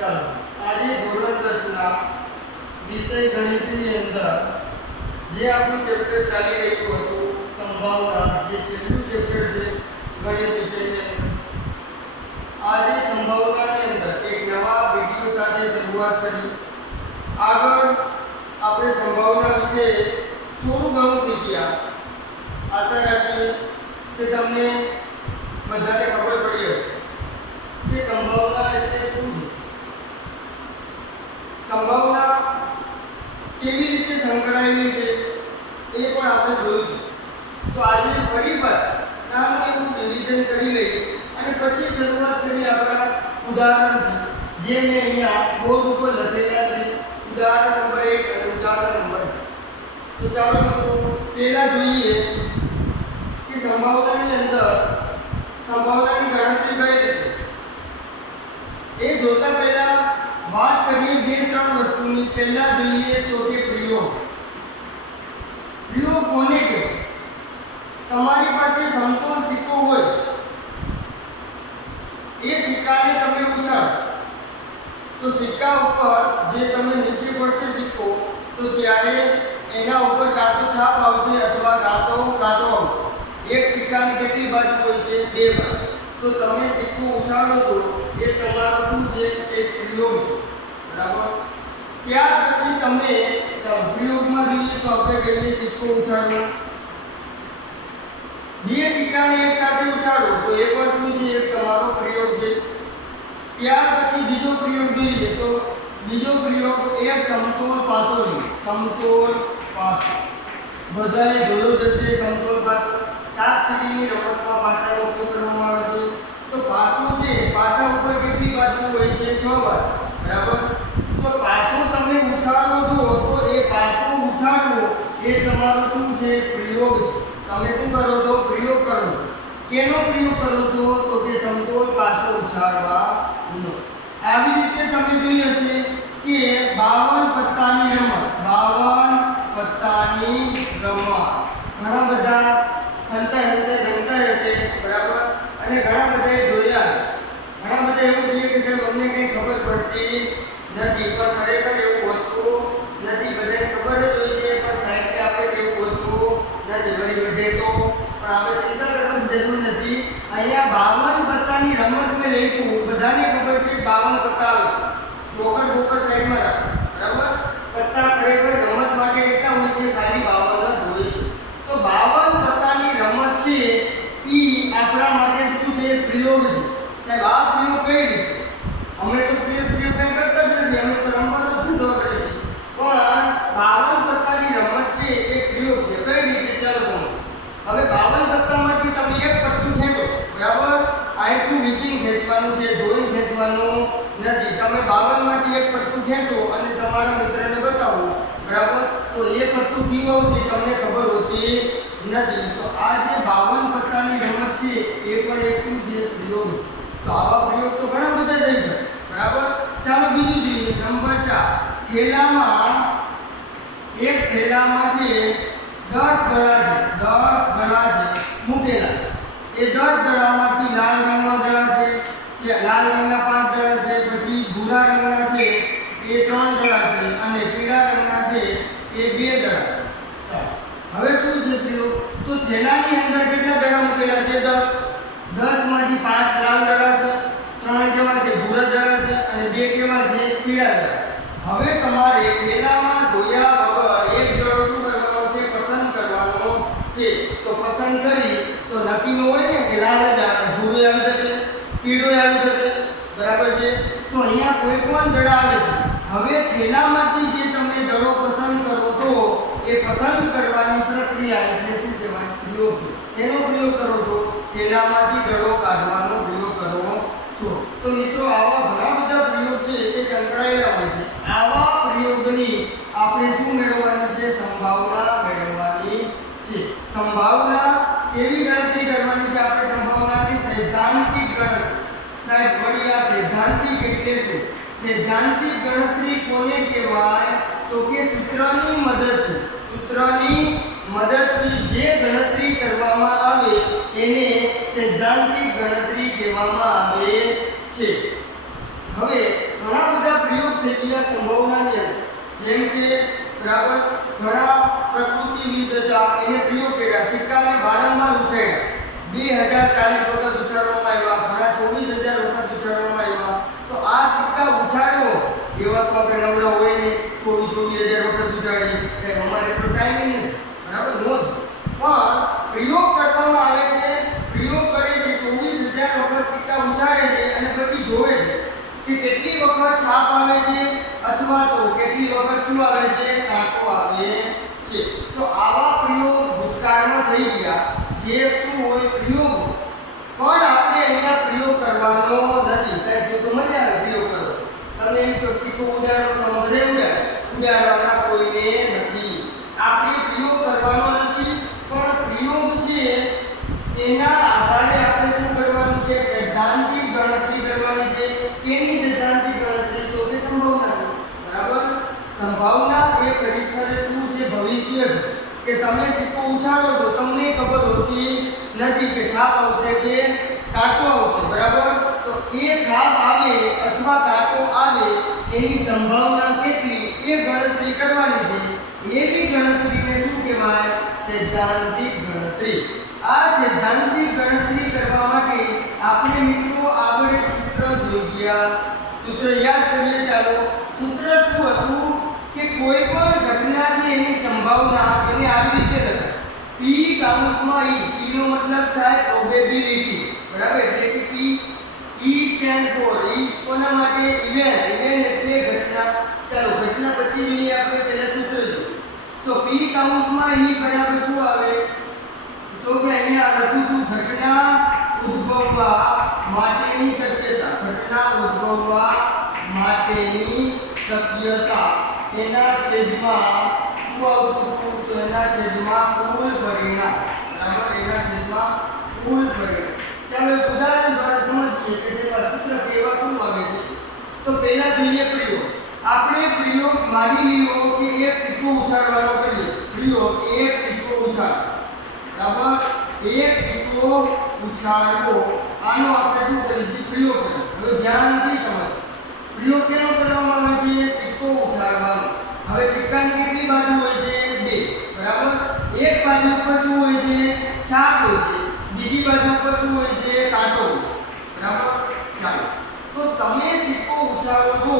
ચાલો આજે ધોરણ 10 ના વિષય ગણિતની અંદર જે આપણું ચેપ્ટર ચાલી રહ્યું હતું સંભાવના, જે છેલ્લું ચેપ્ટર છે ગણિત વિષયની અંદર, આજે સંભાવનાની અંદર એક નવા વિડિયો સાથે શરૂઆત કરી. આગળ આપણે સંભાવના વિશે થોડું ઘણું શીખ્યા. આશા રાખીએ કે તમને બધાને ખબર પડી હશે કે સંભાવના એટલે શું છે, સંભાવના કેવી રીતે સંકળાયેલી છે એ પણ આપણે જોયું. તો આજે ફરી પાછા નાનું એવું રિવિઝન કરી લઈએ અને પછી શરૂઆત કરીએ આપણા ઉદાહરણથી, જે મેં અહીંયા બોર્ડ ઉપર લખેલા છે. ઉદાહરણ નંબર 1 અને ઉદાહરણ નંબર 2. તો ચાલો મિત્રો પહેલા જોઈએ કે સંભાવનાની અંદર સંભાવનાની ગણતરી કઈ રીતે. એ જોતા પહેલા વાત કરીએ બે ત્રણ વસ્તુની. પહેલા જોઈએ તો કે પ્રયોગ. પ્રયોગ કોને કહેવાય? તમારી પાસે સમતોલ સિક્કો હોય, એ સિક્કાને તમે ઉછાળો તો સિક્કા ઉપર જે તમે નીચે પડશે સિક્કો, તો ત્યારે એના ઉપર કાં તો છાપ આવશે અથવા કાં તો કાંટો આવશે. એક સિક્કાની કેટલી બાજુ હોય છે? બે બાજુ. તો તમે સિક્કો ઉછાળો છો એ તમારો શું છે? એક પ્રયોગ છે. બરાબર. ત્યાર પછી તમે પ્રયોગમાં જોઈએ તો આપણે કહીએ સિક્કો ઉછાળો. બે સિક્કાને એક સાથે ઉછાળો તો એ પણ શું છે? એક તમારો પ્રયોગ છે. ત્યાર પછી બીજો પ્રયોગ જોઈએ તો બીજો પ્રયોગ એક સમતોલ પાસો લે. સમતોલ પાસો બધાએ જોયો જશે. સમતોલ પાસો સાતસીડીની રમતમાં પાસાનો ઉપયોગ કરવામાં આવે છે. તો પાસો છે, પાસા ઉપર કેટલી બાજુ હોય છે? 6 બાજુ. બરાબર. તો પાસો તમે ઉછાળો છો તો એ પાસો ઉછાળવો એ તમારો શું છે? પ્રયોગ છે. તમે શું કરો છો? પ્રયોગ કરો છો. કેનો પ્રયોગ કરો છો? તો કે સમતોલ પાસો ઉછાળવાનો. આવી રીતે તમે જોઈ હશે કે 52 પત્તાની રમત. 52 પત્તાની રમત ઘણા બધા હંતા રમતા હશે. બરાબર. અને ઘણા બધાએ જોયા છે. ઘણા બધા એવું કહે કે સાહેબ અમને કંઈ ખબર પડતી નથી, પણ ખરેખર એવું હોતું નથી. બધાને ખબર જ હોય છે પણ સાહેબ કે આપણે કેવું હોતું નથી. વળી વધે તો પણ આપણે ચિંતા કરવાની જરૂર નથી. અહીંયા 52 પત્તાની રમત મેં લખ્યું, બધાને ખબર છે 52 પત્તા આવે છે. જોકર બોકર સાઈડમાં રાખો. બરાબર. પત્તા ખરેખર રમત માટે કેટલા હોય છે? ખાલી 52 જ હોય છે. તો 52 પત્તાની રમત છે ઈ આપણા માટે શું છે? પ્રયોગ છે. સાહેબ આ પ્રયોગ કઈ રીતે? અમે તો પ્રયોગ કઈ કરતા જ નથી, અમે તો રમવાનો ધંધો કરીએ છીએ. પણ 52 પત્તાની રમત છે એ પ્રયોગ છે. કઈ રીતે? ચાલો સમજો. હવે 52 પત્તામાંથી તમે એક પત્તું ખેંચો. બરાબર. આ એટલું વીચિંગ ખેંચવાનું છે, જોઈન ખેંચવાનું નથી. તમે 52 માંથી એક પત્તું ખેંચો અને તમારા મિત્રને બતાવો. બરાબર. તો એ પત્તું કયું આવશે તમને ખબર હોતી નથી. તો આ જે 52 પત્તાની રમત છે એ પણ એક શું છે? પ્રયોગ છે. તો આવા પ્રયોગ તો ઘણા બધા થઈ શકે. બરાબર. ચાલો બીજું જોઈએ. નંબર 4. થેલામાં એક થેલામાં છે 10 દડા છે. 10 દડા છે મૂકેલા. એ 10 દડામાંથી લાલ રંગના દડા છે, કે લાલ રંગના 5 દડા છે, પછી ભૂરા રંગના છે એ 3 દડા છે, અને પીળા રંગના છે એ 2 દડા છે. હવે શું છે પ્રયોગ? તો થેલાની અંદર કેટલા દડા મૂકેલા છે? 10. 10 માંથી 5 લાલ દડા છે, 3 કેવા છે? ભૂરા દડા છે, અને 2 કેવા છે? પીળા દડા. હવે તમારે થેલામાં જોયા વગર એક દડો શું કરવાનો છે? પસંદ કરવાનો છે. તો પસંદ કરી તો નક્કી ન હોય ને કે લાલ જ આવે, ભૂરો આવી શકે, પીળો આવી શકે. બરાબર છે. તો અહીંયા કોઈ પણ દડા આવે છે. હવે થેલામાંથી જે તમે દડો પસંદ કરો છો એ પસંદ કરવાની પ્રક્રિયા એટલે શું કહેવાય? પ્રયોગ. શેનો પ્રયોગ કરો છો? થેલામાંથી દડો કાઢવાનો પ્રયોગ કરો છો. તો મિત્રો આવા ઘણા બધા પ્રયોગ છે એ સંકળાયેલા હોય છે. આવા પ્રયોગની આપણે શું મેળવવાની છે? સંભાવના મેળવવાની છે. સંભાવના કેવી ગણતરી કરવાની છે? આપણે સંભાવનાની સૈદ્ધાંતિક ગણતરી. સાહેબ વળી આ સૈદ્ધાંતિક એટલે શું? સૈદ્ધાંતિક ગણતરી કોને કહેવાય? તો કે સૂત્રની મદદથી જે ગણતરી કરવામાં આવે એને સૈદ્ધાંતિક ગણતરી કહેવામાં આવે છે. હવે ઘણા બરાબર ઘણા પ્રકૃતિવિદ હતા એને પ્રયોગ કર્યા સિક્કાને વારંવાર ઉછાળ્યા 2040 વખત ઉછાળવામાં આવ્યા ઘણા 24000 વખત ઉછાળવામાં આવ્યા તો આ સિક્કા ઉછાળ્યો એવા તો આપણે નવરા હોય ને 24000 વખત ઉછાળી સાહેબ અમારે એટલો ટાઈમિંગ નથી બરાબર નો પણ પ્રયોગ કરવામાં આવે છે પ્રયોગ કરે છે 24000 વખત સિક્કા ઉછાળે છે અને પછી જોવે છે કે કેટલી વખત છાપ આવે છે અથવા તો કેટલી વખત શું આવે છે કાંટો આવે છે તો આવા પ્રયોગ ભૂતકાળમાં થઈ ગયા જે શું હોય પ્રયોગ પણ આપણે અહીંયા પ્રયોગ કરવાનો નથી સાહેબ તો મજા આવે પ્રયોગ કરવો તમે એમ કહો સિક્કો ઉડાડો તો બધે ઉડાડવાના કોઈને નથી આપણે પ્રયોગ કરવાનો નથી પણ પ્રયોગ છે એના આધારે આપણે શું કરવાનું છે સૈદ્ધાંતિક ગણતરી કરવાની છે કેની સૈદ્ધાંતિક ગણતરી તો કે સંભાવના બરાબર સંભાવના એ ખરેખર શું છે ભવિષ્ય છે કે તમે સિક્કો ઉછાળો છો તમને ખબર હોતી નથી કે છાપ આવશે કે કાંટો આવશે બરાબર તો એ છાપ આવે અથવા કાંટો આવે એની સંભાવના કેટલી એ ગણતરી કરવાની છે એવી ગણતરીને શું કહેવાય સૈદ્ધાંતિક ગણતરી આ સૈદ્ધાંતિક ગણતરી કરવા માટે આપણે મિત્રો આગળ એક સૂત્ર જોઈ ગયા સૂત્ર યાદ કરીએ ચાલો સૂત્ર શું હતું કે કોઈ પણ ઘટના છે એની સંભાવના એને આવી રીતે લખાય p કાઉન્સમાં e p નો મતલબ થાય પ્રોબેબિલિટી બરાબર એટલે કે p e stand four e કોના માટે ઇવેન્ટ એટલે ઘટના ચાલો ઘટના પછી જોઈએ આપણે પહેલા સૂત્ર જોઈએ તો p કાઉન્સમાં e બરાબર શું આવે તો કે અહીંયા લખું છું ઘટના ઉદ્ભવવા માટેની શક્યતા ઘટના ઉદ્ભવવા માટેની શક્યતા એના છેદમાં શું આવતું હતું તો એના છેદમાં કુલ પરિણામ બરાબર એના છેદમાં કુલ પરિણામ ચાલો એક ઉદાહરણ દ્વારા સમજીએ કે જેમાં સૂત્ર કેવા શું આવે છે તો પહેલા જોઈએ પ્રયોગ આપણે પ્રયોગ માની લ્યો કે એક સિક્કો ઉછાળવાનો કરીએ પ્રયોગ એક સિક્કો ઉછાળ બરાબર એક સિક્કો ઉછાળવો આનો આપણે શું કરીશું પ્રયોગ કરીએ હવે ધ્યાનથી સમજો પ્રયોગ કેનો કરવામાં આવે છે સિક્કો ઉછાળવાનો હવે સિક્કાની કેટલી બાજુ હોય છે બે બરાબર એક બાજુ ઉપર શું હોય છે છાપ હોય છે બીજી બાજુ ઉપર શું હોય છે કાંટો હોય છે બરાબર ચાલો તો તમે સિક્કો ઉછાળો છો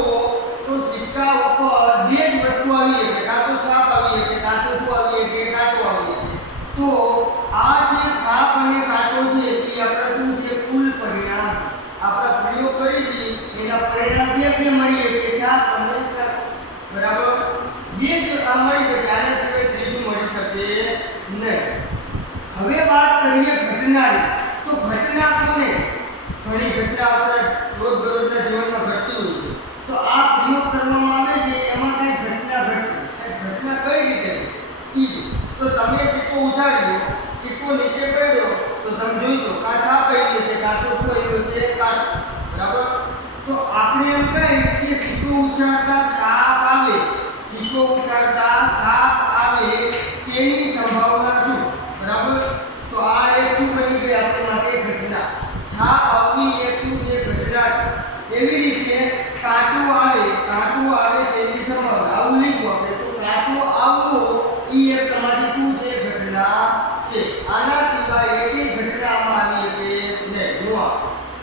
તો સિક્કા ઉપર બે જ વસ્તુ આવી શકે કાં તો છાપ આવી શકે કાં તો શું આવી શકે કાંટો આવી શકે તો આ જે છાપ અને કાંટો છે એ આપણા શું છે કુલ પરિણામ છે આપણા પ્રયોગ કરીએ એના પરિણામ બે મળી શકે છાપ અને કાંટો બરાબર બે જ આ મળી શકે આના સિવાય ત્રીજું મળી શકે નહીં હવે વાત કરીએ ઘટનાની તો ઘટના કોને ઘણી ઘટના આપણા રોજબરોજના જીવનમાં ઘટતી હોય છે તો આ પ્રયોગ કરવામાં આવે છે એમાં કઈ ઘટના ઘટશે ઘટના કઈ રીતે ઈ તો તમે સિક્કો ઉછાળ્યો સિક્કો નીચે પડ્યો તો તમે જોઈશો કાં છાપ આવી હશે કાં તો શું આવ્યું છે કાંટો બરાબર તો આપણે એમ કહીએ કે સિક્કો ઉછાળતા છાપ આવે સિક્કો ઉછાળતા છાપ આવે તેની સંભાવના શું બરાબર તો આ એક શું બની ગઈ આપણી માટે ઘટના છાપ આવવી એક શું છે ઘટના છે એવી રીતે કાંટો આવે તેની સંભાવના આવું લીધું આપણે તો કાંટો આવવો એ એક તમારી શું છે ઘટના છે આના સિવાય એકે ઘટનામાં આવી શકે નહીં જોવા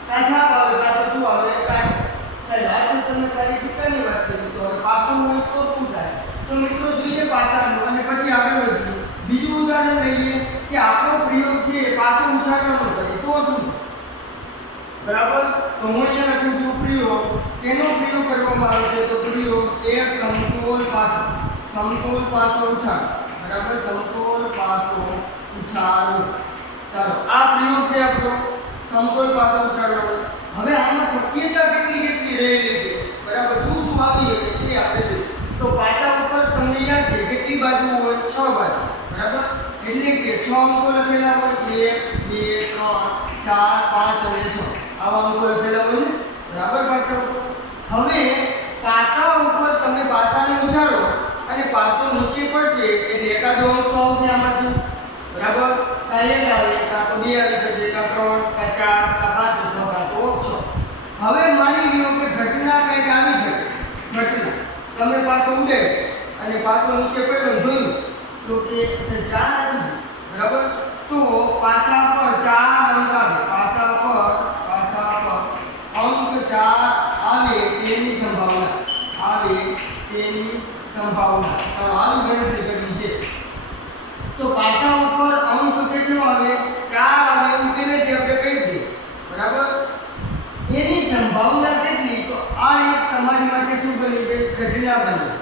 કાછા આવે કાં તો શું આવે કાંટો સાહેબ આ તો તમે ખાલી સિક્કાની વાત કરી તો હવે પાછું હોય તો શું થાય તો મિત્રો જોઈએ પાછાનું અને પછી આગળ વધીએ બીજું ઉદાહરણ લઈએ કે આપણો પ્રયોગ છે પાછો ઉછાળવાનો કરીએ તો શું બરાબર તો હું અહીંયા લખું છું પ્રયોગ કેનો પ્રયોગ કરવામાં આવે છે તો પ્રયોગ એક સમતોલ પાસો ઉછાળ બરાબર સમતોલ પાસો ઉછાળો ચાલો આ પ્રયોગ છે આપણો સમતોલ પાસો ઉછાળવાનો હવે આમાં શક્યતા કેટલી રહેલી છે બરાબર શું આવી શકે એ આપણે જોઈએ તો પાસા ઉપર તમને યાદ છે કેટલી બાજુ હોય 6 બાજુ બરાબર એટલે કે 6 અંકો લખેલા હોય 1 2 3 4 5 અને 6 આવા અંકો લખેલા હોય ને બરાબર પાસા ઉપર હવે પાસા ઉપર તમે પાસાને ઉછાળો અને પાસો નીચે પડશે એટલે એકાદો અંક આવશે આમાંથી બરાબર કાં એક આવે કાં તો બે આવી શકે કાં 3 કાં 4 કાં 5 અથવા કાં તો 6 હવે માની લ્યો કે ઘટના કંઈક આવી ગઈ ઘટના તમે પાછો ઉડે અને પાછો નીચે પડ્યો જોયું તો કે 4 આવી ગયું બરાબર તો પાસા પર 4 અંક આવે પાસા પર અંક 4 આવે તેની સંભાવના ચાલો આવી ગણતરી કરવી છે તો પાસા ઉપર અંક કેટલો આવે 4 આવે એવું પહેલેથી આપણે કહી દઈએ બરાબર એની સંભાવના કેટલી તો આ એક તમારી માટે શું બની ગઈ ઘટના બની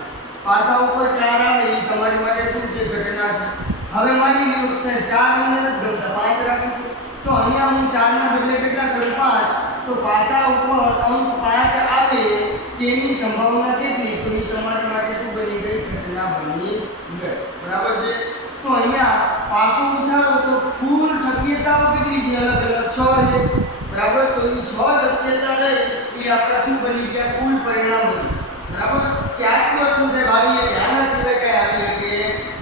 પાસા ઉપર 4 આવે એ તમારી માટે શું છે ઘટના છે હવે માની લો કે 4 અમને નથી ગમતા 5 રાખી તો અહીંયા હું 4 ના બદલે કેટલા કરું 5 તો પાસા ઉપર અંક 5 આવે તેની સંભાવના કેટલી તો એ તમારી માટે શું બની ગઈ ઘટના બની ગઈ બરાબર છે તો અહીંયા પાસો ઉછાળો તો કુલ શક્યતાઓ કેટલી છે અલગ અલગ 6 છે બરાબર તો એ 6 શક્યતા રહી એ આપણા શું બની ગયા કુલ પરિણામ બની બરાબર કે આટલું છે બારીએ કે આના સિવાય કઈ આવી કે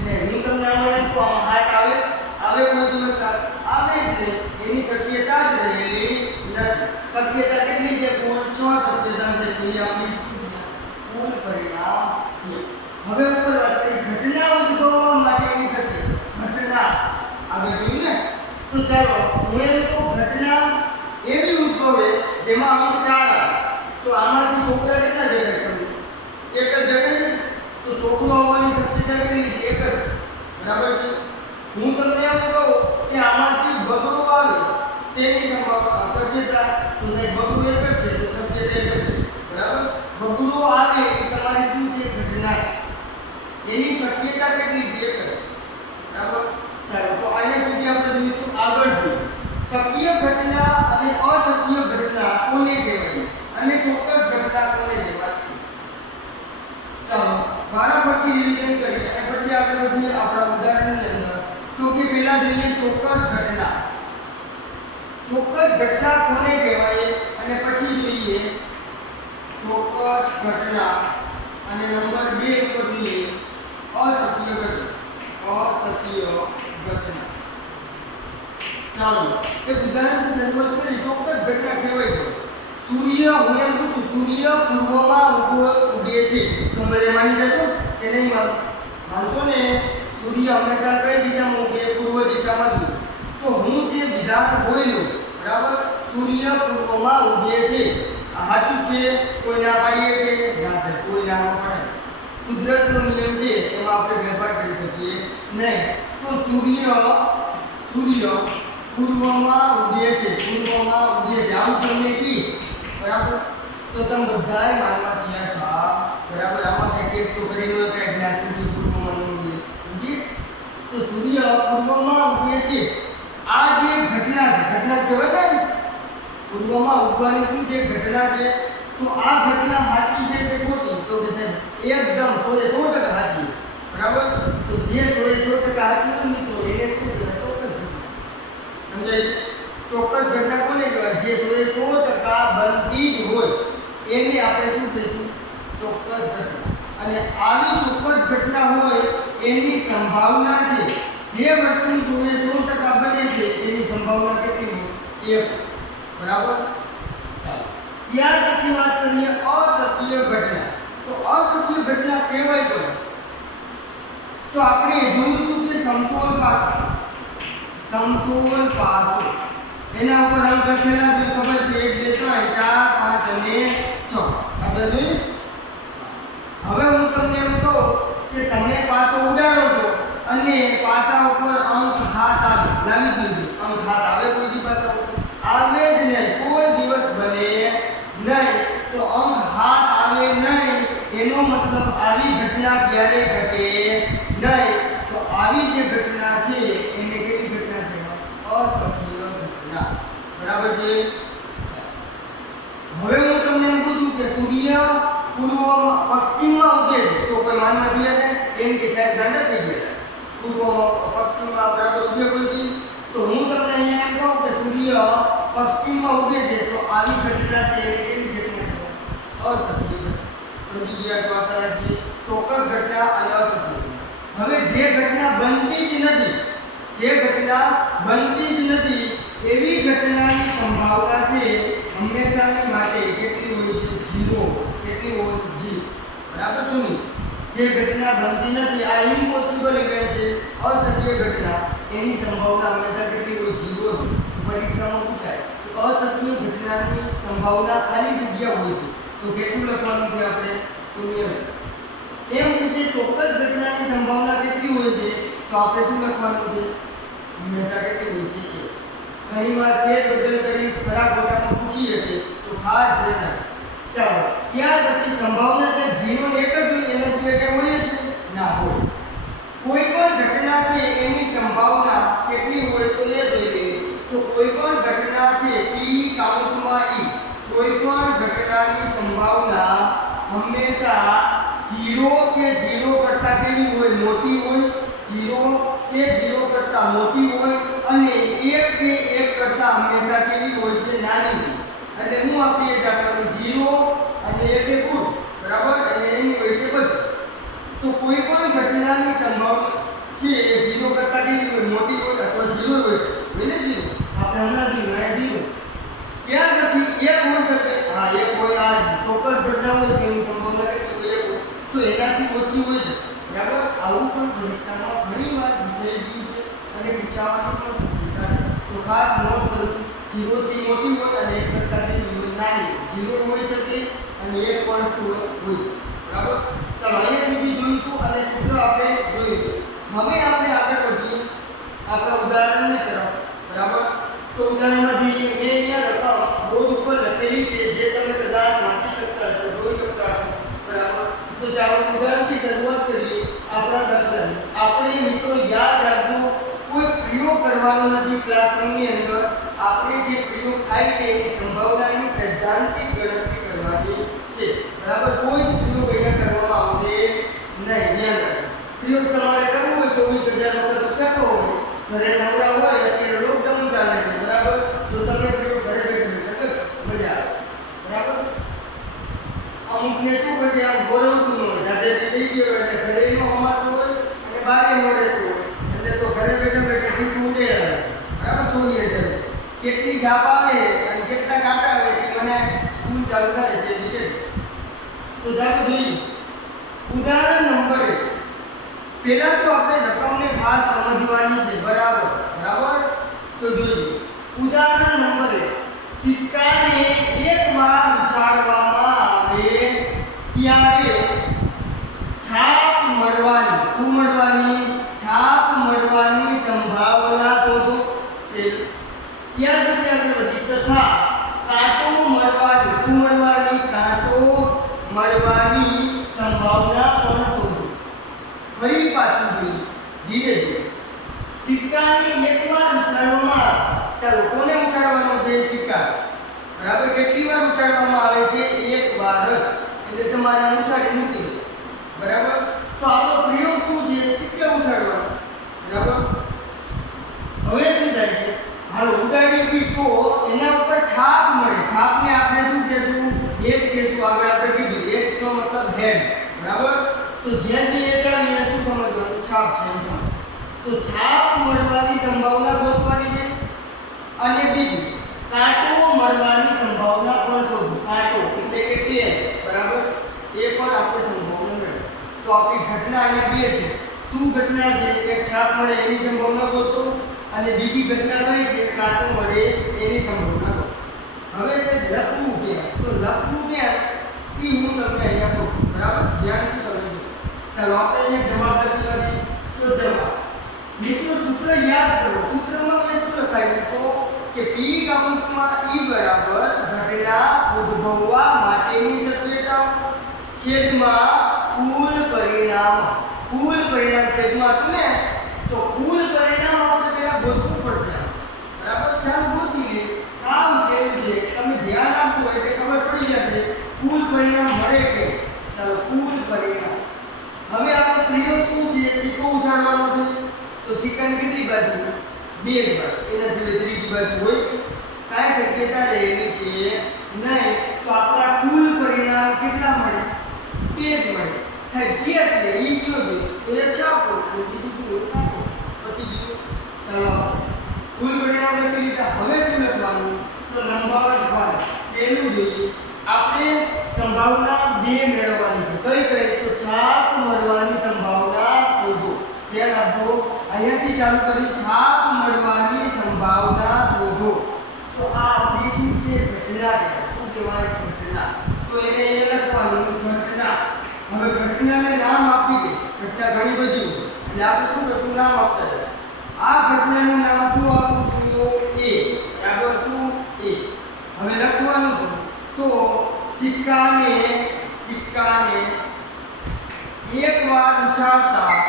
ને હું તમને આમાં તો હાથ આવે કોઈ દિવસ આવે જ નહીં એની શક્યતા જ રહેલી નથી શક્યતા કેટલી છે કુલ 6 શક્યતા છે તો એ આપણી શું છે કુલ પરિણામ છે હવે ઉપર વાત કરીએ ઘટના ઉદ્ભવવા માટેની શક્યતા ઘટના આપણે જોયું ને તો ચાલો હું એમ તો ઘટના એવી ઉદ્ભવે જેમાં અંક 4 આવે તો આમાંથી ચોકડા કેટલા જગ્યા કરવું એક જ જગ્યાએ તો ચોકડો આવવાની શક્યતા કેટલી છે એક જ બરાબર છે હું તમને એમ કહું કે આમાંથી બગડો આવે તેની સંભાવના શક્યતા તો સાહેબ બગડો એક જ છે તો શક્યતા એક જ બરાબર બગડો આવે એ તમારી શું છે ઘટના છે એની શક્યતા કેટલી છે એક જ બરાબર ચાલો તો અહીંયા સુધી આપણે જોઈશું આગળ જોઈએ શક્ય ઘટના અને અશક્ય ઘટના કોને કહેવાય અને ચોક્કસ ઘટના કોને કહેવાય ચાલો વારાફરતી રિવિઝન કરીએ અને પછી આપણે વધીએ આપણા ઉદાહરણની અંદર તો કે પહેલા જોઈએ ચોક્કસ ઘટના કોને કહેવાય અને પછી જોઈએ ચોક્કસ ઘટના અને નંબર 2 ઉપર જોઈએ અશક્ય ઘટના ચાલો એક ઉદાહરણથી શરૂઆત કરી ચોક્કસ ઘટના કહેવાય તો સૂર્ય હું એમ પૂછું સૂર્ય પૂર્વમાં ઉગે છે તો બધે માની જશો કે નહીં માનશો ને સૂર્ય હંમેશા કઈ દિશામાં ઉગે પૂર્વ દિશામાં જ ઉગે તો હું જે વિધાન બોલ્યો બરાબર સૂર્ય પૂર્વમાં ઉગે છે આ સાચું છે કોઈ ના પાડીએ કે ના સર કોઈ ના પડે કુદરતનો નિયમ છે એમાં આપણે ફેરફાર કરી શકીએ નહીં તો સૂર્ય પૂર્વમાં ઉગે છે આવું તમને કી બરાબર તો તમે બધાય માનવા તૈયાર થા બરાબર આમાં કઈ કેસ તો કરી લો કે જ્ઞાન સૂર્ય પૂર્વમાં ઉગે તો સૂર્ય પૂર્વમાં ઉગે છે આ જે ઘટના કહેવાય ને પૂર્વમાં ઉગવાની શું છે ઘટના છે તો આ ઘટના સાચી છે કે ખોટી તો કે સાહેબ એકદમ 100% સાચી બરાબર તો જે 100% સાચી હોય મિત્રો એને શું કહેવાય ચોક્કસ સમજાય છે ચોક્કસ ઘટના કોને કહેવાય જે 100% બનતી જ હોય એને આપણે શું કહીશું ચોક્કસ ઘટના અને આવી ચોક્કસ ઘટના હોય એની સંભાવના છે જે વસ્તુ 100% બને છે એની સંભાવના કેટલી હોય 1 બરાબર ચાલો ત્યાર પછી વાત કરીએ અશક્ય ઘટના તો અશક્ય ઘટના કહેવાય તો આપણે જોયું હતું કે સમતોલ પાસો એના ઉપર અંક લખેલા છે ખબર છે 1 2 3 4 5 અને 6 આપણે જોયું હવે હું તમને એમ કહું કે તમે પાસો ઉડાડો છો અને પાસા ઉપર અંક 7 આવે લાવી દીધું અંક 7 આવે કોઈ દી પાસા ઉપર આવે જ નહીં કોઈ દિવસ બને નહીં તો અંક 7 આવે નહીં એનો મતલબ આવી ઘટના ક્યારે ઘટે નહીં તો આવી જે ઘટના છે એને કેવી ઘટના કહેવાય અશક્ય ઘટના બરાબર છે હવે હું તમને એમ પૂછું કે સૂર્ય પૂર્વમાં પશ્ચિમમાં ઉગે છે તો કોઈ માનવા દે ને એમ કે સાહેબ ગાંડા થઈ ગયા પૂર્વમાં પશ્ચિમમાં બરાબર ઉગે કોઈ દી તો હું તમને અહીંયા એમ કહું કે સૂર્ય પશ્ચિમમાં ઉગે છે તો આવી ઘટના છે એવી ઘટના કહેવાય અશક્ય ઘટના સમજી ગયા છો આશા રાખીએ ચોક્કસ ઘટના અને અશક્ય હવે જે ઘટના બનતી જ નથી એવી ઘટનાની સંભાવના છે હંમેશાની માટે કેટલી હોય છે 0 કેટલી હોય છે 0 બરાબર શું જે જે ઘટના બનતી નથી, આ ઇમ્પોસિબલ ઇવેન્ટ છે, અશક્ય ઘટના, એની સંભાવના હંમેશા કેટલી હોય? 0 હોય. પરીક્ષામાં પૂછાય તો અશક્ય ઘટનાની સંભાવના ખાલી જગ્યા હોય છે, તો કેટલું લખવાનું છે આપણે? 0. એમ પૂછે ચોક્કસ ઘટનાની સંભાવના કેટલી હોય છે, તો આપણે શું લખવાનું છે? હંમેશા કેટલી હોય છે? ઘણીવાર ફેર બદલ કરી ખરા ખોટામાં પૂછી શકે તો ખાસ ધ્યાન રાખો. ચાલો, ત્યાર પછી સંભાવના છે 0 ને 1 જ હોય, એના સિવાય કઈ હોય જ ના હોય. કોઈ પણ ઘટના છે એની સંભાવના કેટલી હોય તો એ જોઈએ. તો કોઈ પણ ઘટના છે p કાઉન્સમાં e, કોઈ પણ ઘટનાની સંભાવના હંમેશા 0 કે 0 કરતા કેવી હોય? મોટી હોય. 0 કે 0 કરતા મોટી હોય અને 1 કે 1 કરતા હંમેશા કેવી હોય છે? નાની હોય. એટલે હું આપીએ જ આપણને 0 અને 1 એ કુલ, બરાબર, અને એની હોય છે બધું. તો કોઈ પણ ઘટનાની સંભાવના છે એ 0 કરતા કેવી હોય? મોટી હોય અથવા 0 હોય છે. એટલે 0 આપણે હમણાં જોયું આ 0. ત્યાર પછી 1 હોઈ શકે. હા, 1 હોય. આ ચોક્કસ ઘટના હોય તો એની સંભાવના કેટલી હોય? 1 હોય. તો એનાથી ઓછી હોય છે, બરાબર. આવું પણ પરીક્ષામાં ઘણીવાર પૂછાઈ ગયું છે અને પૂછાવાની પણ શક્યતા છે. તો ખાસ નોટ કરવું, 0 થી મોટી હોય અને 1 કરતા કેવી નાની. 0 હોઈ શકે અને 1 પણ શું હોઈ શકે, બરાબર. ચાલો, અહીંયા સુધી જોયું હતું અને સૂત્ર આપણે જોયું. હવે આપણે આગળ વધીએ આપણા ઉદાહરણની તરફ, બરાબર. તો ઉદાહરણમાં જોઈએ, મેં અહીંયા રકમ બોર્ડ ઉપર લખેલી છે જે તમે કદાચ વાંચી શકતા છો, જોઈ શકતા છો, બરાબર. તો ચાલો ઉદાહરણથી શરૂઆત કરીએ આપણા દાખલાની. આપણે મિત્રો યાદ રાખજો, કોઈ પ્રયોગ કરવાનો નથી ક્લાસરૂમની અંદર. આપણે જે પ્રયોગ થાય છે એની સંભાવનાની સૈદ્ધાંતિક ગણતરી કરવાની છે, બરાબર. કોઈ જ પ્રયોગ અહીંયા કરવામાં આવશે નહીં. ધ્યાન રાખો. પ્રયોગ તમારે કરવો હોય 24,000 વખત ઉછાળવો હોય, ઘરે નવરા હોય, અત્યારે લોકડાઉન ચાલે છે, બરાબર, તો તમે પ્રયોગ ઘરે બેઠા બેઠા મજા આવે, બરાબર. અમુકને શું પછી આમ બોલવતું ન હોય, જાતે થઈ ગયો એટલે ઘરે નો હમાતું હોય અને બારે ન રહેતું હોય, એટલે તો ઘરે બેઠા બેઠા સીટું ઉડે રહે, બરાબર. જોઈએ છે કેટલી છાપ આવે અને કેટલા કાંટા આવે છે મને સ્કૂલ ચાલુ થાય છે રીતે. તો ચાલો જોઈએ ઉદાહરણ નંબર 1. પહેલા તો આપણે રકમને ખાસ સમજવાની છે, બરાબર, બરાબર. તો જોઈએ ઉદાહરણ નંબર 1. સિક્કાને એકવાર ઉછાળવામાં આવે ત્યારે છાપ મળવાની, શું મળવાની? છાપ મળવાની સંભાવના શોધો. ત્યાર પછી આગળ વધી, તથા કાંટો મળવાની, શું મળવાની? કાંટો મળવાની સંભાવના પણ શોધો. ફરી પાછું જોઈએ ધીરે ધીરે. સિક્કાને એકવાર ઉછાળવામાં આવે. ચાલો, કોને ઉછાળવાનો છે? સિક્કા, બરાબર. કેટલી વાર ઉછાળવામાં આવે છે? એક વાર જ. એટલે તમારે ઉછાળી મૂકી દો, બરાબર. તો આપણો પ્રયોગ શું છે? સિક્કા ઉછાળવાનો, બરાબર. હવે શું થાય છે? હાલો ઉડાડીએ છીએ તો એના ઉપર છાપ મળે. છાપને આપણે શું કહેશું? એચ કહેશું. આગળ આપણે કીધું એચ નો મતલબ હેડ, બરાબર. તો જ્યાં જે એચ આવે એને શું સમજવાનું? છાપ છે એમ સમજ. તો છાપ મળવાની સંભાવના ગોતવાની છે અને બીજું કાંટો મળવાની સંભાવના પણ શોધો. કાંટો એટલે કે ટેલ, બરાબર, એ પણ આપણે સંભાવના મળે. તો આપણી ઘટના અહીંયા બે છે. શું ઘટના છે? એક છાપ મળે એની સંભાવના ગોતો અને બીજી ઘટના કઈ છે? કાંટો મળે એની સંભાવના ગોતો. હવે છે લખવું ક્યાં? તો લખવું ક્યાં એ હું તમને અહીંયા કહું, બરાબર. ધ્યાનથી કરજો. ચાલો આપણે અહીંયા જવાબ લખી લઈએ. તો જવાબ મિત્રો સૂત્ર યાદ કરો. સૂત્રમાં મેં શું લખાયું? તો કે p કાઉન્સમાં e બરાબર ઘટના ઉદ્ભવવા માટેની શક્યતા છેદમાં કુલ પરિણામ. કુલ પરિણામ છેદમાં હતું ને, તો કુલ પરિણામ આપણે પહેલા ગોતવું પડશે, બરાબર. ચાલો ગોતી લે. સાવ સહેલું છે, તમે ધ્યાન આપશો એટલે ખબર પડી જશે કુલ પરિણામ મળે કે. ચાલો કુલ પરિણામ. હવે આપણો પ્રયોગ શું છે? સિક્કો ઉછાળવાનો છે. તો સિક્કાની કેટલી બાજુ? 2 જ બાજુ. એના સિવાય ત્રીજી બાજુ હોય કાંઈ શક્યતા રહેલી છે નહીં. તો આપણા કુલ પરિણામ કેટલા મળે? 2 જ મળે. સાહેબ કે ઈ કયો છે? તો એ છાપો અને બીજું શું હોય? કાંટો. પતી ગયું. ચાલો કુલ પરિણામ લખી લીધા. હવે શું લખવાનું? તો નંબર 1 પહેલું જોઈએ આપણે સંભાવના 2 મેળવવાની છે. કઈ કઈ? તો છાપ મળવા અહીંયાથી ચાલુ કરી છાપ મળવાની સંભાવના શોધો. તો આ આપણી શું છે? ઘટના કહેવાય. શું કહેવાય? ઘટના. તો એને એ લખવાનું ઘટના. હવે ઘટનાને નામ આપી દે. ઘટના ઘણી બધી હોય એટલે આપણે શું કરશું? નામ આપતા જઈશું. આ ઘટનાનું નામ શું આપું છું? એ. બરાબર? શું? એ. હવે લખવાનું શું? તો સિક્કાને એકવાર ઉછાળતા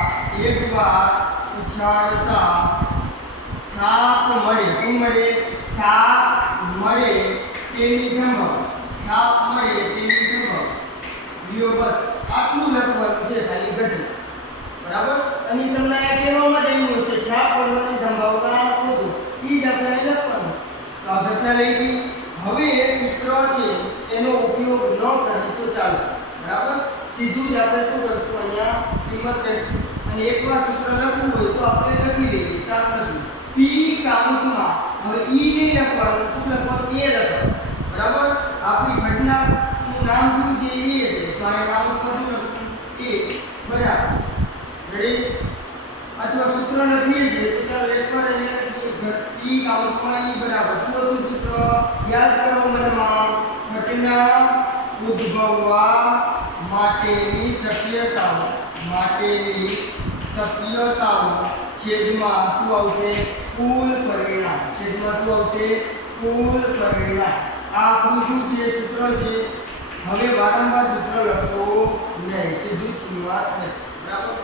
છાપ મળે. શું મળે? છાપ મળે તેની સંભાવના. લ્યો બસ આટલું લખવાનું છે ખાલી ઘટના. બરાબર? અને તમને આ કહેવામાં જ આવ્યું હશે છાપ પડવાની સંભાવના શોધો. એ જ આપણે અહીં લખવાનું. તો આ ઘટના લઈ ગઈ. હવે સૂત્ર છે એનો ઉપયોગ ન કરીએ તો ચાલશે. બરાબર? સીધું જ આપણે શું કરશું? અહીંયા કિંમત લખશું અને એકવાર સૂત્ર લખવું હોય તો આપણે લખી લઈએ. ચાલ લખી p કાઉન્સમાં. હવે ઈ નહીં લખવાનું. શું લખવાનું? એ લખવાનું. બરાબર? આપણી ઘટનાનું નામ શું છે? એ છે. તો આ કાઉન્સમાં શું લખશું? એ. બરાબર? રેડી? અથવા સૂત્ર લખીએ છીએ તો ચાલો એકવાર અહીંયા લખીએ p કાઉન્સમાં e બરાબર. શું હતું સૂત્ર? યાદ કરો મનમાં. ઘટના ઉદ્ભવવા માટેની શક્યતાઓ છેદમાં શું આવશે? કુલ પરિણામ. છેદમાં શું આવશે? કુલ પરિણામ. આ આપણું શું છે? સૂત્ર છે. હવે વારંવાર સૂત્ર લખશો નહીં, સીધું જ કિંમત લખશો. બરાબર?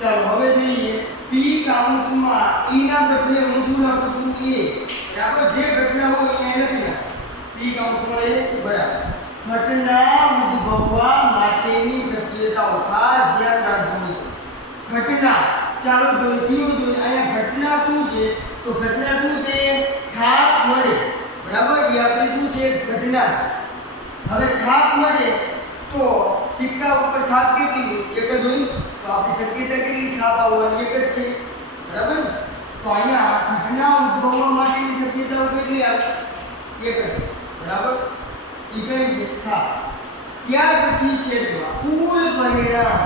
ચાલો હવે જોઈએ p કાઉન્સમાં e ના બદલે હું શું લખું છું? એ. બરાબર? જે ઘટના હોય અહીંયા લખી નાખ. p કાઉન્સમાં એ. બરાબર? ઘટના ઉદ્ભવવા માટેની શક્યતાઓ. ખાસ ધ્યાન રાખવું. ઘટના ચાલો જોઈએ. અહીંયા ઘટના શું છે? તો ઘટના શું છે? છાપ મળે. બરાબર? એ આપણે શું છે? ઘટના છે. હવે છાપ મળે તો સિક્કા ઉપર છાપ કેટલી હોય? એક જ હોય. તો આપણી શક્યતા કેટલી છાપ આવવાની? એક જ છે. બરાબર? તો અહીંયા ઘટના ઉદ્ભવવા માટેની શક્યતાઓ કેટલી આવે? એક જ. બરાબર? ઈ કઈ છે? છાપ. ત્યાર પછી છેદમાં કુલ પરિણામ.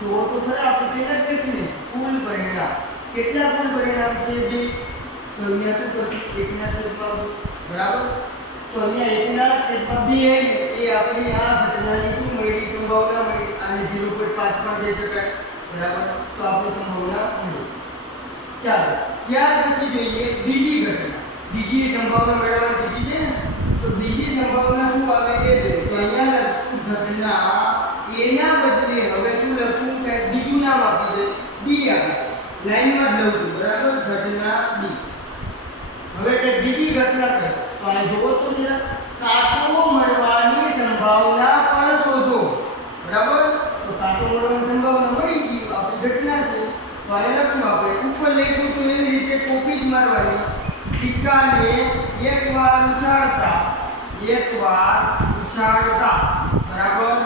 જો તો ખરા આપણે પહેલા જ લખીને કુલ પરિણામ. કેટલા કુલ પરિણામ છે? 2. તો અહીંયા શું કરશું? 1 ના છેદમાં 2. બરાબર? તો અહીંયા 1 ના છેદમાં 2 એ આપણી આ ઘટનાની શું મળી? સંભાવના મળી. આને 0.5 પણ દઈ શકાય. બરાબર? તો આપણી સંભાવના મળી. ચાલો ત્યાર પછી જોઈએ બીજી ઘટના. બીજી સંભાવના મેળવવાની બીજી છે ને, તો બીજી સંભાવના શું આવે? એ જોઈએ. તો અહીંયા લખશું ઘટના એના બદલે હવે શું લખશું? કે બીજું નામ આપી દે. બી આપી લાઈનમાં જ લઉં છું. બરાબર? ઘટના બી. હવે છે બીજી ઘટના કર. તો આ જોવો તો જરા કાંટો મળવાની સંભાવના પણ શોધો. બરાબર? તો કાંટો મળવાની સંભાવના મળી ગઈ. આપણી ઘટના છે. તો આ લખશું આપણે. ઉપર લખ્યું તો એવી રીતે કોપી જ મારવાની. સિક્કાને એકવાર ઉછાળતા. બરાબર?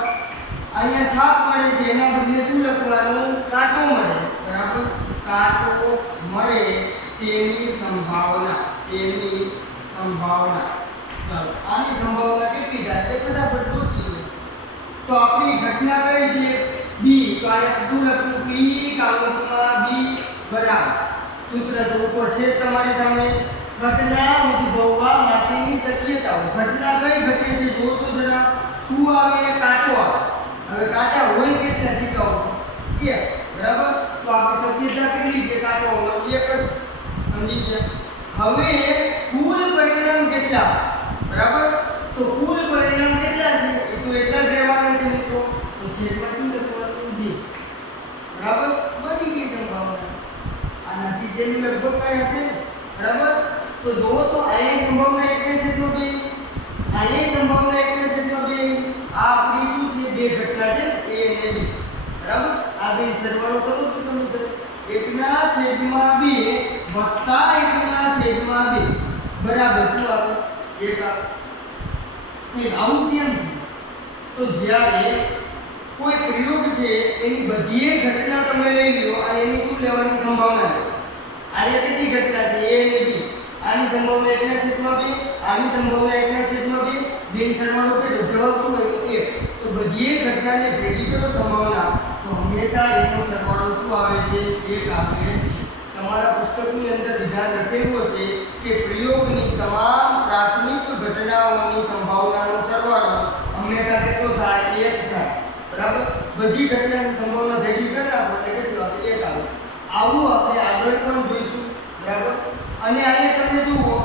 અહીંયા છાપ મળે છે એના બદલે શું લખવાનું? કાંટો મળે. બરાબર? કાંટો મળે તેની સંભાવના. ચાલો આની સંભાવના કેટલી થાય એ ફટાફટ ગોતીએ. તો આપણી ઘટના કઈ છે? બી. તો અહીંયા શું લખશું? p કાઉન્સમાં બી બરાબર. સૂત્ર તો ઉપર છે તમારી સામે. ઘટના ઉદ્ભવવા માટેની શક્યતાઓ. ઘટના કઈ ઘટે છે? જો તો જરા શું આવે? કાંટો આવે. હવે કાંટા હોય કેટલા સિક્કાઓ? 1. બરાબર? તો આપણી શક્યતા કેટલી છે? કાંટો આવવાની 1 જ. સમજી ગયા? હવે કુલ પરિણામ કેટલા? બરાબર? તો કુલ પરિણામ કેટલા છે? એ તો એટલા જ રહેવાના છે મિત્રો. તો છેદમાં શું લખવાનું? b. બરાબર? મળી ગઈ સંભાવના. આનાથી જેની લગભગ કઈ હશે? બરાબર? તો જોવો તો આની સંભાવના 1/2. આની સંભાવના 1/2. આ આપણી શું છે? બે ઘટના છે a અને b. બરાબર? આ બે સરવાળો કરો તો તમે 1/2 વત્તા 1/2 બરાબર શું આવે? 1 આવે. સાહેબ આવું કેમ? તો જ્યારે કોઈ પ્રયોગ છે એની બધી ઘટના તમે લઈ લો અને એની શું લેવાની સંભાવના લે. આને કેટલી ઘટના છે? a અને b. આની સંભાવના 1/2. આની સંભાવના 1/2. બે સરવાળો કરો જવાબ શું આવ્યો? 1. તો બધી ઘટનાને ભેગી કરો સંભાવના તો હંમેશા એનો સરવાળો શું આવે છે? 1 આવે છે. તો પુસ્તકની અંદર વિધાન લખેલું હશે કે પ્રયોગની તમામ પ્રાથમિક ઘટનાઓની સંભાવનાનો સરવાળો હંમેશા કેટલો થાય? 1 થાય. બરાબર? બધી ઘટનાની સંભાવના ભેગી કરી નાખો એટલે કેટલું આવે? 1 આવે. આવું આપણે આગળ પણ જોઈશું. બરાબર? અને આને તમે જુઓ,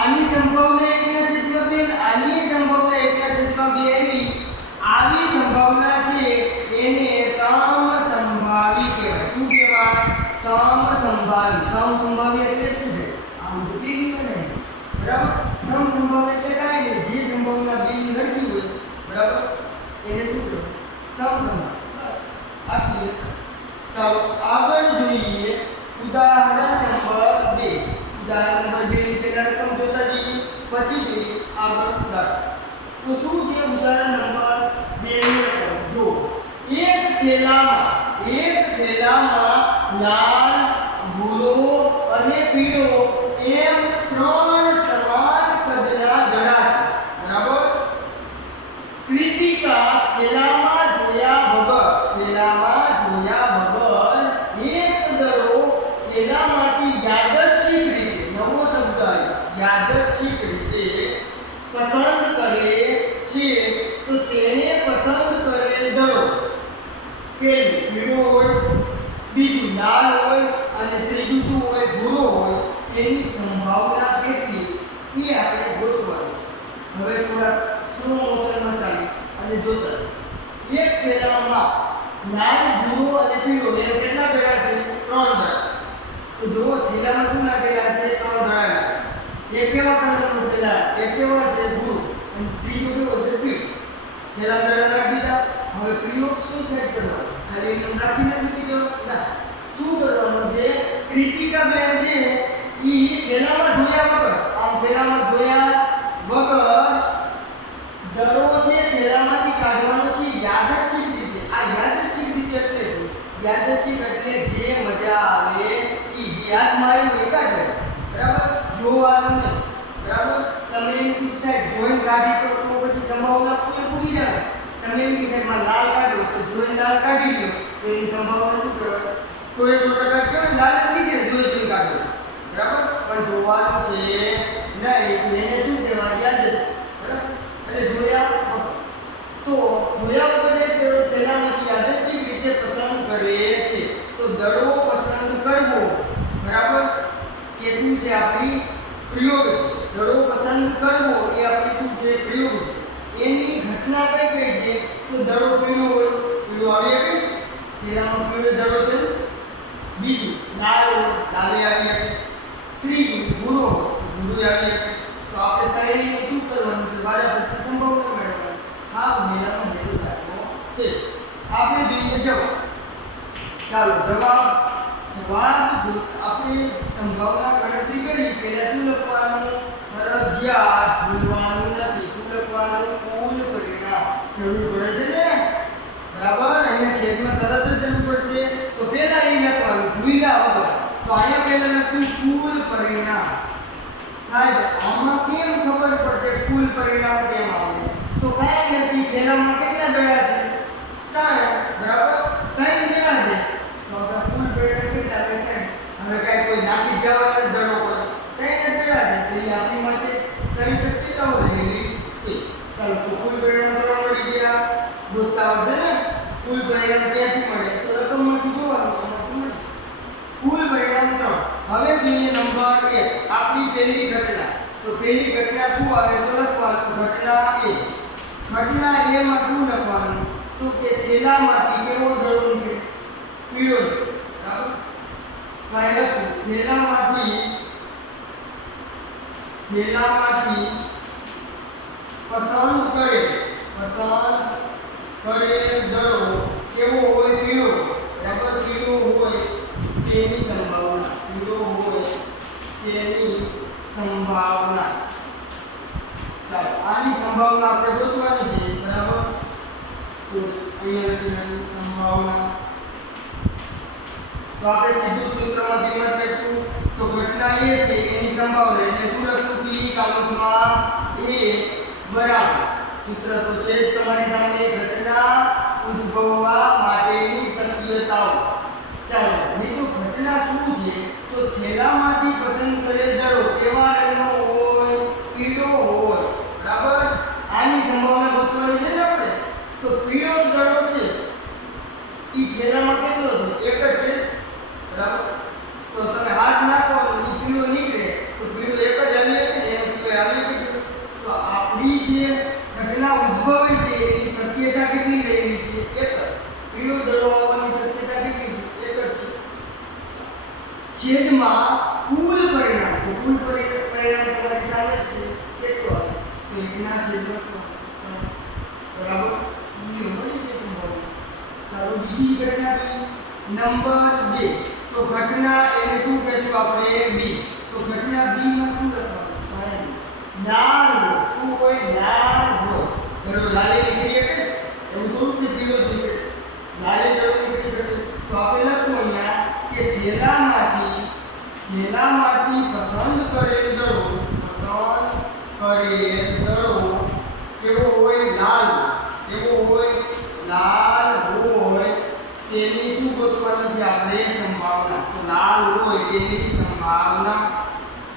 આની સંભાવના 1/2 આની સંભાવના 1/2 આવી. આવી સંભાવના છે એને સમસંભાવી કહેવાય. શું કહેવાય? સમસંભાવી. સમસંભાવી એટલે શું છે? આમ તો પેલી બને. બરાબર? સમસંભાવી એટલે કાંઈ નહીં, જે સંભાવના બેની સરખી હોય, બરાબર, એને શું કહેવાય? સમસંભાવી. બસ આટલું. ચાલો આગળ જોઈએ ઉદાહરણ નંબર 2. ઉદાહરણ નંબર 2 ની પહેલા રકમ જોતા જઈએ, પછી જોઈએ આગળ ઉદાહરણ. તો શું છે ઉદાહરણ નંબર 2 ની રકમ? જો એક થેલામાં લાલ, ભૂરો અને પીળો એમ 3 સમાન કદના દડા છે. બરાબર? કૃતિકા થેલામાં જોયા વગર એક દડો થેલામાંથી યાદચ્છિક રીતે, નવો શબ્દ આવ્યો, યાદચ્છિક રીતે પસંદ કરે છે. તો તેને પસંદ કરેલ દડો પેલું પીળો હોય, બીજું લાલ હોય અને ત્રીજું શું હોય? ભૂરો હોય. તેની સંભાવના કેટલી એ આપણે ગોતવાનું છે. હવે થોડા સ્લો મોશનમાં ચાલી અને જોતા. એક થેલામાં લાલ, ભૂરો અને પીળો એમ કેટલા દડા છે? 3 દડા. તો જુઓ થેલામાં શું નાખેલા છે? 3 દડા. એક કેવા કલરનો થેલા? એક કેવા છે? ભૂરો. અને ત્રીજો કેવો છે? પીળો. થેલા દડા નાખી દીધા. હવે પ્રયોગ શું સેટ કરવાનો? ખાલી એમ નાખીને મૂકી દો ના. શું કરવાનું છે? કૃતિકા બેન છે ઈ થેલામાં જોયા વગર, આમ થેલામાં જોયા વગર દડો છે થેલામાંથી કાઢવાનો છે યાદચ્છિક રીતે. આ યાદચ્છિક રીતે એટલે શું? યાદચ્છિક એટલે જે મજા આવે ઈ જે હાથમાં આવ્યું એ કાઢે. બરાબર? જોવાનું નહીં. બરાબર? તમે એમ કી સાહેબ જોઈન કાઢી તો પછી સંભાવના પૂરી જાય. તમે એમ કી સાહેબ માં લાલ કાઢ્યો તો જોઈન લાલ કાઢી લ્યો તો એની સંભાવના શું કહેવાય? 100% કહેવાય. લાલ નીકળે જોઈન કાઢ્યો. બરાબર? પણ જોવાનું છે નહીં. એને શું કહેવાય? યાદચ્છિક. બરાબર? એટલે જોયા તો જોયા વગર એક દડો થેલામાંથી યાદચ્છિક રીતે પસંદ કરે છે. તો દડો પસંદ કરવો, બરાબર, એ શું છે? આપણી પ્રયોગ છે. દડો પસંદ કરવો એ આપણી શું છે? પ્રયોગ છે. એની ઘટના કઈ છે? તો દડો પીળો હોય, પીળો આવી શકે. થેલામાં પીળો દડો છે. બીજું લાલ હોય, લાલે આવી શકે. ત્રીજું ભૂરો હોય, ભૂરો આવી શકે. તો આપણે કઈ શું કરવાનું છે? વારાફરતી સંભાવના મેળવવાની. હા મેળવવાનો હેતુ રાખવો છે. આપણે જોઈએ જવાબ. ચાલો જવાબ જો આપણે સંભાવના ગણતરી કરી પહેલા શું લખવાનું? ફરજિયાત ભૂલવાનું નથી. શું લખવાનું? કુલ પરિણામ. જરૂર પડે છે ને? બરાબર? અહીંયા છેદમાં તરત જ જરૂર પડશે તો પહેલા એ લખવાનું ભૂલ્યા વગર. તો અહીંયા પહેલા લખશું કુલ પરિણામ. સાહેબ આમાં કેમ ખબર પડશે કુલ પરિણામ કેમ આવે? તો કાંઈ નથી. થેલામાં કેટલા દડા છે? 3. બરાબર? 3 દડા છે. તો આપણા કુલ પરિણામ કેટલા આવે? 3. હવે કાંઈ કોઈ નાખી જવાનો દડો કોઈ 3 દડા છે તો એ આપણી માટે 3 શક્યતાઓ રહેલી છે. ચાલો તો કુલ પરિણામ કરવા મળી ગયા. ગોતતા આવશે ને? કુલ પરિણામ ક્યાંથી મળે? તો રકમમાંથી જોવાનું, આમાંથી મળે. કુલ પરિણામ 3. હવે જોઈએ નંબર 1 આપણી પહેલી ઘટના. તો પહેલી ઘટના શું આવે? તો લખવાનું ઘટના A. ઘટના A માં શું લખવાનું? તો કે થેલામાંથી કેવો દડો નીકળે? પીળો. બરાબર? કાંઈ લખશું થેલામાંથી પસંદ કરે દડો કેવો હોય? પીળો. બરાબર? પીળો હોય તેની સંભાવના. પીળો હોય તેની સંભાવના. ચાલો આની સંભાવના આપણે ગોતવાની છે. બરાબર? તો અહીંયા સંભાવના તો આપણે સીધું સૂત્રમાં કિંમત લખશું. તો ઘટના A છે એની સંભાવના એટલે શું લખશું? P કૌંસમાં A બરાબર. સૂત્ર તો છે જ તમારી સામે. ઘટના ઉદ્ભવવા માટેની શક્યતાઓ. ચાલો મિત્રો ઘટના શું છે? તો થેલામાં છેદમાં કુલ પરિણામ. તો કુલ પરિણામ તમારી સામે જ છે. કેટલું આવે? તો 1 ના છેદમાં 100. બરાબર? બીજો મળી જશે સંભાવના. ચાલો બીજી ઘટના જોઈએ. નંબર 2. તો ઘટના એને શું કહેશું આપણે? બી. તો ઘટના બી માં શું લખવાનું? લાલ હોય. શું હોય? લાલ હોય. ચલો લાલે નીકળી શકે એવું થોડું છે પીળો નીકળે. લાલે ચલો નીકળી શકે. તો આપણે લખશું અહીંયા કે થેલામાંથી પસંદ કરેલ દડો કેવો હોય? લાલ. કેવો હોય? લાલ હોય. તેની શું ગોતવાની છે આપણે? સંભાવના. તો લાલ હોય તેની સંભાવના.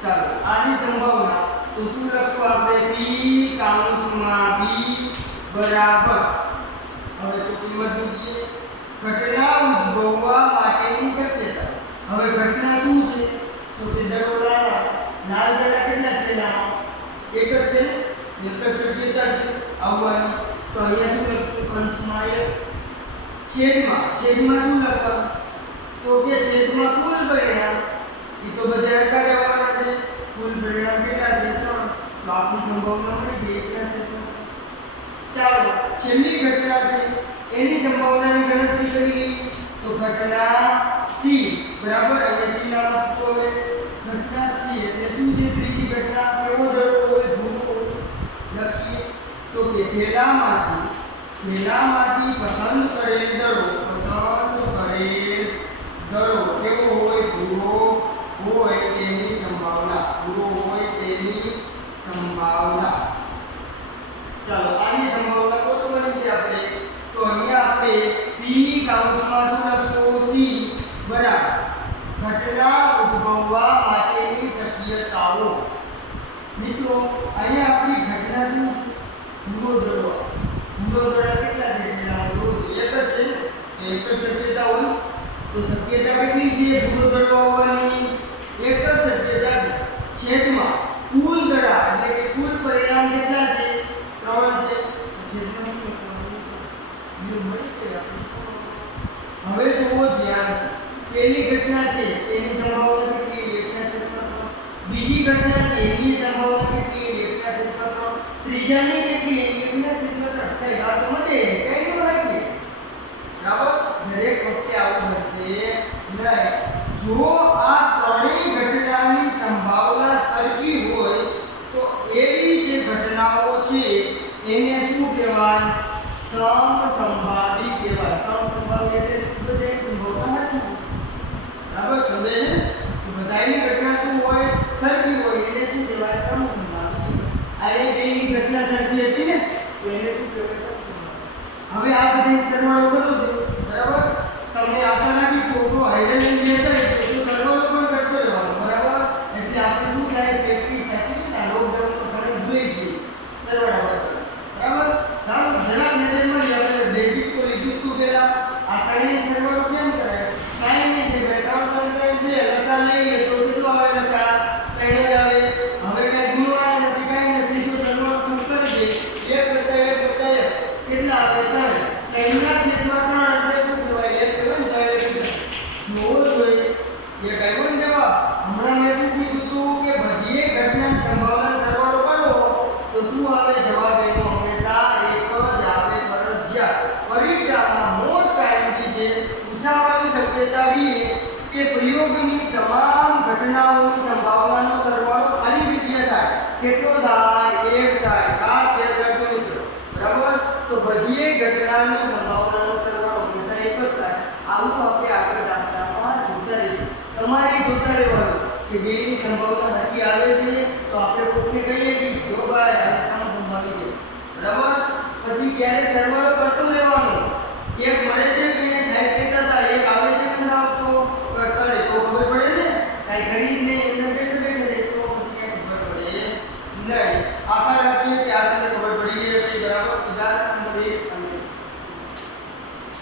ચાલો આની સંભાવના તો શું લખશું આપણે? p કૌંસમાં b બરાબર. હવે તો કિંમત મૂકીએ. ઘટના ઉદ્ભવવા માટેની શક્યતા. હવે ઘટના શું છે? તો કે દડો લાલ દડા કેટલા થેલામાં? એક જ છે. એક જ શક્યતા છે આવવાની. તો અહીંયા શું લખશું? અંશમાં 1. છેદમાં શું લખવાનું? તો કે છેદમાં કુલ પરિણામ. એ તો બધે હરખા રહેવાના છે. કુલ પરિણામ કેટલા છે? 3. તો આપની સંભાવના મળી ગઈ 1 ના છેદમાં. ચાલો છેલ્લી ઘટના છે એની સંભાવનાની ગણતરી કરી લઈએ. તો ઘટના સી બરાબર. હવે સી નામ આપશો. હવે ઘટના સી એટલે શું છે? ત્રીજી ઘટના. કેવો દડો હોય? ભૂરો. લખીએ તો કે થેલામાંથી પસંદ કરેલ દડો કેવો હોય? ભૂરો હોય તેની સંભાવના. ચાલો આની સંભાવના ગોતવાની છે આપણે. તો અહીંયા આપણે p કૌંસમાં શું લખશું? c બરાબર. ઘટના ઉદ્ભવવા માટેની શક્યતાઓ. મિત્રો અહીંયા આપણી ઘટના શું છે? ભૂરો દડો. ભૂરો દડા કેટલા છે? એક જ છે ને? એક જ શક્યતા હોય. તો શક્યતા કેટલી છે ભૂરો દડો આવવાની? એક જ શક્યતા છે. છેદમાં કુલ દડા એટલે કે કુલ પરિણામ કેટલા છે? 3 છે. છેદમાં શું લખવાનું? બીજું મળી ગઈ આપણી સંભાવના. હવે જુઓ ધ્યાનથી. પહેલી ઘટના છે એની સંભાવના કેટલી? 1 ના છેદમાં 3. બીજી ઘટના છે એની સંભાવના કેટલી? 1 ના છેદમાં 3. ત્રીજાની કેટલી? 1 ના છેદમાં 3. સાહેબ આ તો મતે કઈ બહાર બરાબર. દરેક વખતે આવું બનશે નહીં. જો આ ત્રણેય ઘટનાની સંભાવના સરખી હોય તો એવી જે ઘટનાઓ છે એને શું કહેવાય? સમસંભાવી કહેવાય. સમસંભાવી એટલે શું? બધાની સંભાવના સરખી હોય. બરાબર સમજાય ને? તો બધાની ઘટના શું હોય? સરખી હોય. એને શું કહેવાય? સમસંભાવી કહેવાય. આ એક બેની ઘટના સરખી હતી ને તો એને શું કહેવાય? સમસંભાવી. હવે આ બધી સરવાળો કરો છો બરાબર. તમને આશા રાખી ચોખ્ખો હાઇડ્રોજન લેતા હોય તો સરવાળો પણ કરતો રહેવાનો બરાબર. એટલે આપણે શું થાય? પ્રેક્ટિસ સાચી ને લોકડાઉન તો ઘણે ભૂલી જઈએ સરવાળા બરાબર. ચાલો જરાક નજર મારી. આપણે બેઝિક તો લીધું તું પહેલા. આ ત્રણે સરવાળો કેમ કરાય? કાંઈ નહીં છે ભાઈ. 3 છે. લસા લઈએ તો કેટલો આવે? લસા 3 જ આવે. હવે કાંઈ ગુણવાનું નથી, કાંઈ નથી. સીધો સરવાળો તમે કરી દે. 1 + 1 + 1 કેટલા આવે? 3. 3 ના છેદમાં 3 એટલે શું કહેવાય? 1 કહેવાય ને? 3 જોવો જોઈએ. એ કઈ પણ જવાબ. હમણાં મેં શું કીધું તું કે બધી ઘટનાની સંભાવના સરવાળો કરો તો શું આવે જવાબ? એનો હંમેશા 1 જ આવે ફરજિયાત. પરીક્ષામાં મોસ્ટ ટાઈમથી જે પૂછાવાની શક્યતા બી કે પ્રયોગની તમામ ઘટનાઓની સંભાવનાનો સરવાળો ખાલી જગ્યા થાય. કેટલો થાય? 1 થાય. ખાસ યાદ રાખજો મિત્રો બરાબર. તો બધી ઘટનાની સંભાવનાનો સરવાળો હંમેશા 1 જ થાય. આવું આપણે આગળ દાખલામાં જોતા રહીશું. તમારે જોતા રહેવાનું કે બેની સંભાવના સરખી આવે છે તો આપણે કોઈને કહીએ કે જો ભાઈ